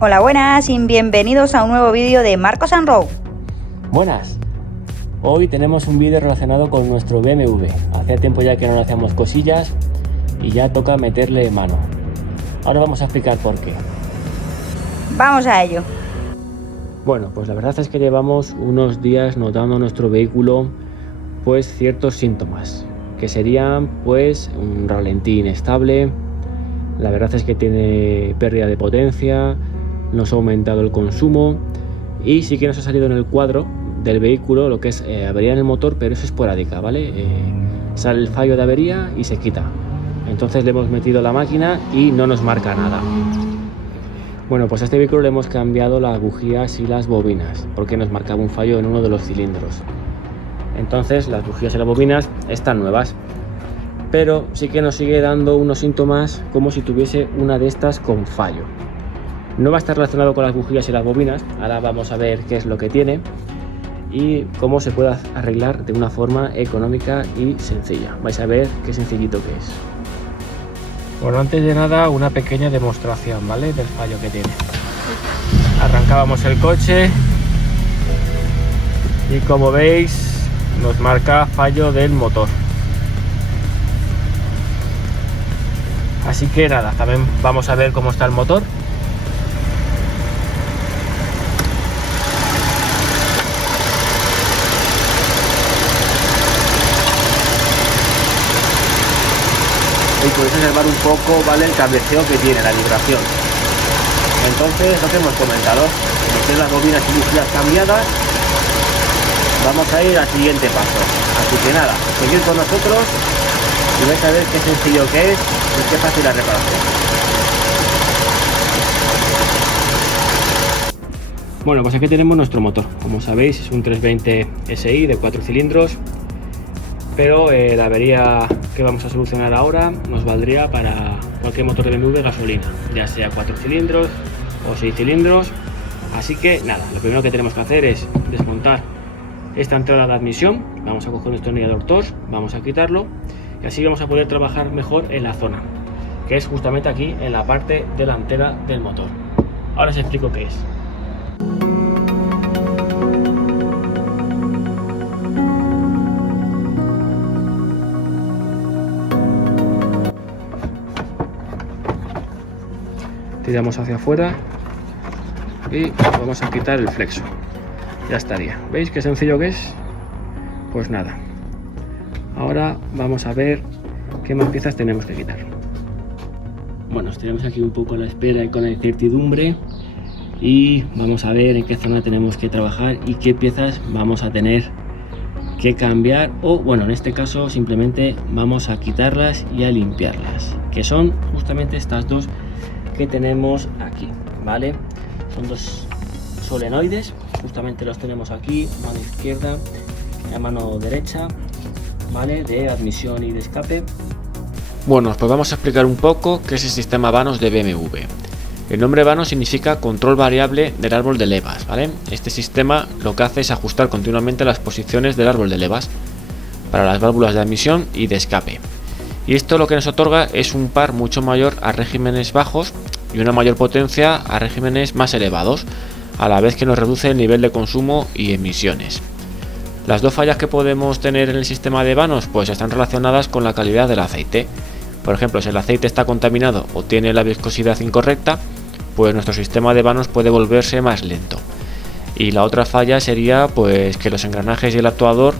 Hola, buenas y bienvenidos a un nuevo vídeo de Marcos and Row. Buenas, hoy tenemos un vídeo relacionado con nuestro BMW. Hacía tiempo ya que no le hacíamos cosillas y ya toca meterle mano. Ahora vamos a explicar por qué. Vamos a ello. Bueno, pues la verdad es que llevamos unos días notando nuestro vehículo pues ciertos síntomas, que serían pues un ralentí inestable. La verdad es que tiene pérdida de potencia, nos ha aumentado el consumo y sí que nos ha salido en el cuadro del vehículo lo que es avería en el motor, pero es esporádica, ¿vale? Sale el fallo de avería y se quita. Entonces le hemos metido la máquina y no nos marca nada. Bueno, pues a este vehículo le hemos cambiado las bujías y las bobinas porque nos marcaba un fallo en uno de los cilindros. Entonces las bujías y las bobinas están nuevas, pero sí que nos sigue dando unos síntomas como si tuviese una de estas con fallo. No va a estar relacionado con las bujías y las bobinas. Ahora vamos a ver qué es lo que tiene y cómo se puede arreglar de una forma económica y sencilla. Vais a ver qué sencillito que es. Bueno, antes de nada una pequeña demostración, ¿vale? Del fallo que tiene. Arrancábamos el coche y como veis nos marca fallo del motor. Así que nada, también vamos a ver cómo está el motor. Y podéis observar un poco, ¿vale? El cableceo que tiene, la vibración. Entonces, lo que hemos comentado, meter las bobinas y bujías cambiadas, vamos a ir al siguiente paso. Así que nada, seguid con nosotros y vais a ver qué sencillo que es y qué fácil la reparación. Bueno, pues aquí tenemos nuestro motor. Como sabéis, es un 320 SI de 4 cilindros, pero la avería que vamos a solucionar ahora nos valdría para cualquier motor de BMW gasolina, ya sea 4 cilindros o 6 cilindros. Así que nada, lo primero que tenemos que hacer es desmontar esta entrada de admisión. Vamos a coger un destornillador Torx, vamos a quitarlo y así vamos a poder trabajar mejor en la zona, que es justamente aquí en la parte delantera del motor. Ahora os explico qué es. Tiramos hacia afuera y vamos a quitar el flexo. Ya estaría. ¿Veis qué sencillo que es? Pues nada. Ahora vamos a ver qué más piezas tenemos que quitar. Bueno, estaremos aquí un poco a la espera y con la incertidumbre y vamos a ver en qué zona tenemos que trabajar y qué piezas vamos a tener que cambiar, o bueno, en este caso simplemente vamos a quitarlas y a limpiarlas, que son justamente estas dos que tenemos aquí, ¿vale? Son dos solenoides, justamente los tenemos aquí, mano izquierda y a mano derecha, ¿vale? De admisión y de escape. Bueno, pues vamos a explicar un poco qué es el sistema vanos de BMW. El nombre vano significa control variable del árbol de levas, ¿vale? Este sistema lo que hace es ajustar continuamente las posiciones del árbol de levas para las válvulas de admisión y de escape. Y esto lo que nos otorga es un par mucho mayor a regímenes bajos y una mayor potencia a regímenes más elevados, a la vez que nos reduce el nivel de consumo y emisiones. Las dos fallas que podemos tener en el sistema de vanos pues están relacionadas con la calidad del aceite. Por ejemplo, si el aceite está contaminado o tiene la viscosidad incorrecta, pues nuestro sistema de vanos puede volverse más lento. Y la otra falla sería pues que los engranajes y el actuador,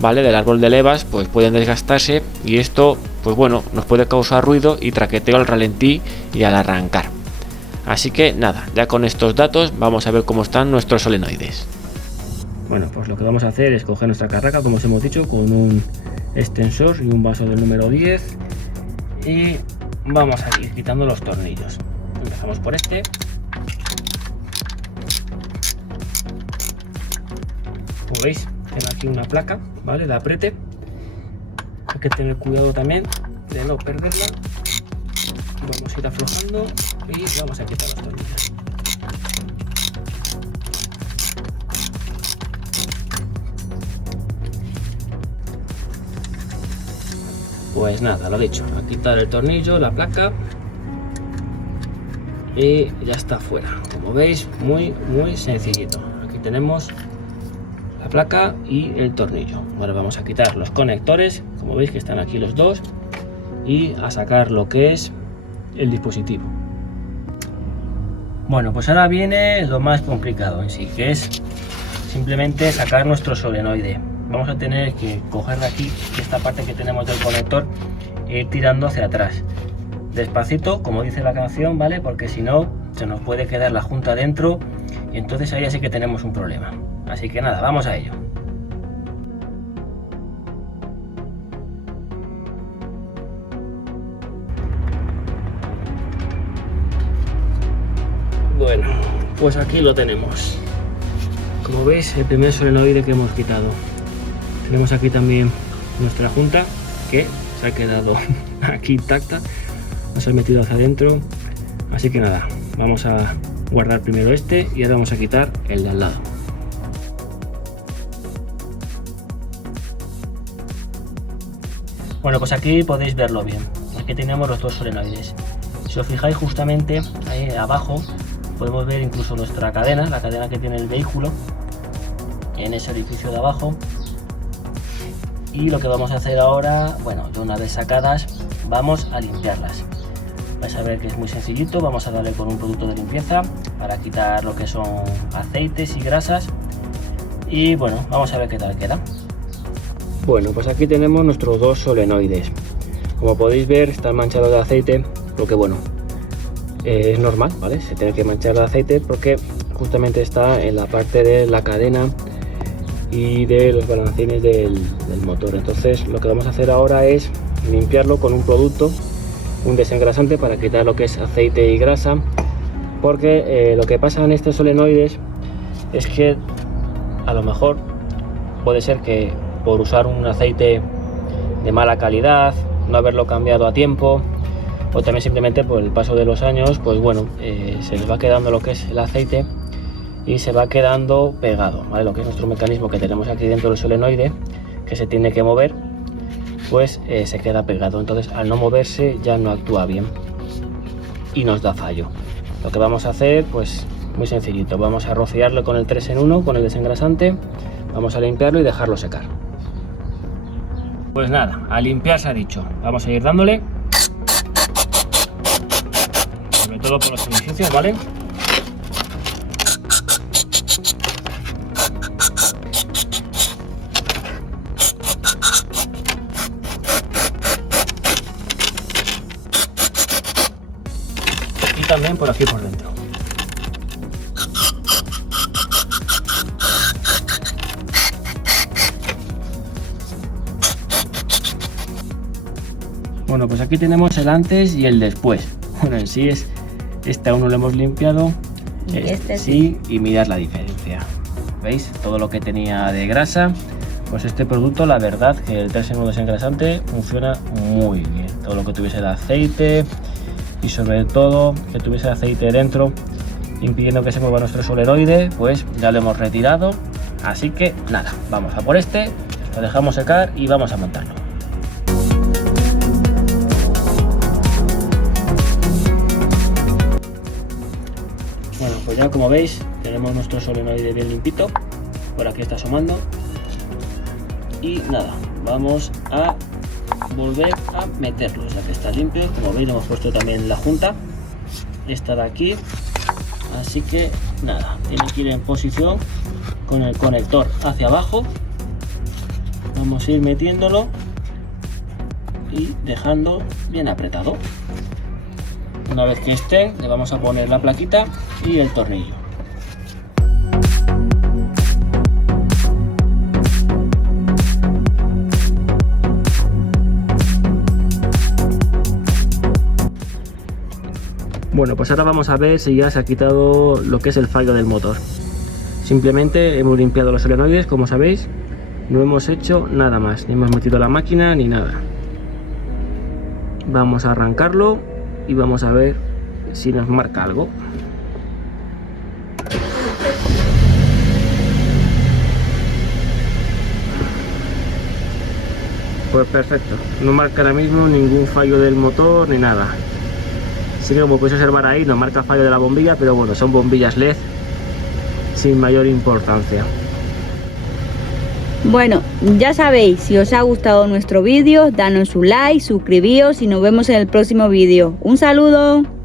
¿vale?, del árbol de levas pues pueden desgastarse y esto pues bueno, nos puede causar ruido y traqueteo al ralentí y al arrancar. Así que nada, ya con estos datos vamos a ver cómo están nuestros solenoides. Bueno, pues lo que vamos a hacer es coger nuestra carraca, como os hemos dicho, con un extensor y un vaso del número 10 y vamos a ir quitando los tornillos. Empezamos por este. Como veis, tengo aquí una placa, ¿vale?, de apriete. Hay que tener cuidado también de no perderla. Vamos a ir aflojando y vamos a quitar los tornillos. Pues nada, lo dicho, a quitar el tornillo, la placa y ya está fuera. Como veis, muy sencillito. Aquí tenemos la placa y el tornillo. Ahora vamos a quitar los conectores, como veis que están aquí los dos, y a sacar lo que es el dispositivo. Bueno, pues ahora viene lo más complicado en sí, que es simplemente sacar nuestro solenoide. Vamos a tener que coger de aquí esta parte que tenemos del conector e ir tirando hacia atrás. Despacito, como dice la canción, ¿vale? Porque si no, se nos puede quedar la junta dentro y entonces ahí sí que tenemos un problema. Así que nada, vamos a ello. Bueno, pues aquí lo tenemos. Como veis, el primer solenoide que hemos quitado. Tenemos aquí también nuestra junta que se ha quedado aquí intacta. Nos ha metido hacia adentro. Así que nada, vamos a guardar primero este y ahora vamos a quitar el de al lado. Bueno, pues aquí podéis verlo bien. Aquí tenemos los dos solenoides. Si os fijáis justamente ahí abajo, podemos ver incluso nuestra cadena, la cadena que tiene el vehículo, en ese orificio de abajo. Y lo que vamos a hacer ahora, bueno, ya una vez sacadas, vamos a limpiarlas. Vais a ver que es muy sencillito. Vamos a darle con un producto de limpieza para quitar lo que son aceites y grasas. Y bueno, vamos a ver qué tal queda. Bueno, pues aquí tenemos nuestros dos solenoides. Como podéis ver, están manchados de aceite, porque bueno, es normal, ¿vale? Se tiene que manchar de aceite porque justamente está en la parte de la cadena y de los balancines del motor. Entonces lo que vamos a hacer ahora es limpiarlo con un producto, un desengrasante, para quitar lo que es aceite y grasa, porque lo que pasa en estos solenoides es que a lo mejor puede ser que por usar un aceite de mala calidad, no haberlo cambiado a tiempo, o también simplemente por el paso de los años, pues bueno, se les va quedando lo que es el aceite y se va quedando pegado, ¿vale? Lo que es nuestro mecanismo que tenemos aquí dentro del solenoide, que se tiene que mover, pues se queda pegado. Entonces al no moverse ya no actúa bien y nos da fallo. Lo que vamos a hacer, pues muy sencillito, vamos a rociarlo con el 3 en 1, con el desengrasante, vamos a limpiarlo y dejarlo secar. Pues nada, a limpiar se ha dicho. Vamos a ir dándole, sobre todo por los orificios, ¿vale? Y también por aquí por dentro. Bueno, pues aquí tenemos el antes y el después. Bueno, en sí es este aún no lo hemos limpiado, y este sí, y mirad la diferencia. ¿Veis? Todo lo que tenía de grasa, pues este producto, la verdad que el 3 en 1 desengrasante funciona muy bien. Todo lo que tuviese de aceite y sobre todo que tuviese aceite dentro, impidiendo que se mueva nuestro solenoide, pues ya lo hemos retirado. Así que nada, vamos a por este, lo dejamos secar y vamos a montarlo. Bueno, pues ya como veis tenemos nuestro solenoide bien limpito, por aquí está asomando. Y nada, vamos a volver a meterlo, ya que está limpio. Como veis, hemos puesto también la junta, esta de aquí, así que nada, tiene que ir en posición con el conector hacia abajo. Vamos a ir metiéndolo y dejando bien apretado. Una vez que esté, le vamos a poner la plaquita y el tornillo. Bueno, pues ahora vamos a ver si ya se ha quitado lo que es el fallo del motor. Simplemente hemos limpiado los solenoides, como sabéis, no hemos hecho nada más, ni hemos metido la máquina ni nada. Vamos a arrancarlo y vamos a ver si nos marca algo. Pues perfecto, no marca ahora mismo ningún fallo del motor ni nada. Así que como podéis observar ahí, nos marca el fallo de la bombilla, pero bueno, son bombillas LED sin mayor importancia. Bueno, ya sabéis, si os ha gustado nuestro vídeo, danos un like, suscribíos y nos vemos en el próximo vídeo. ¡Un saludo!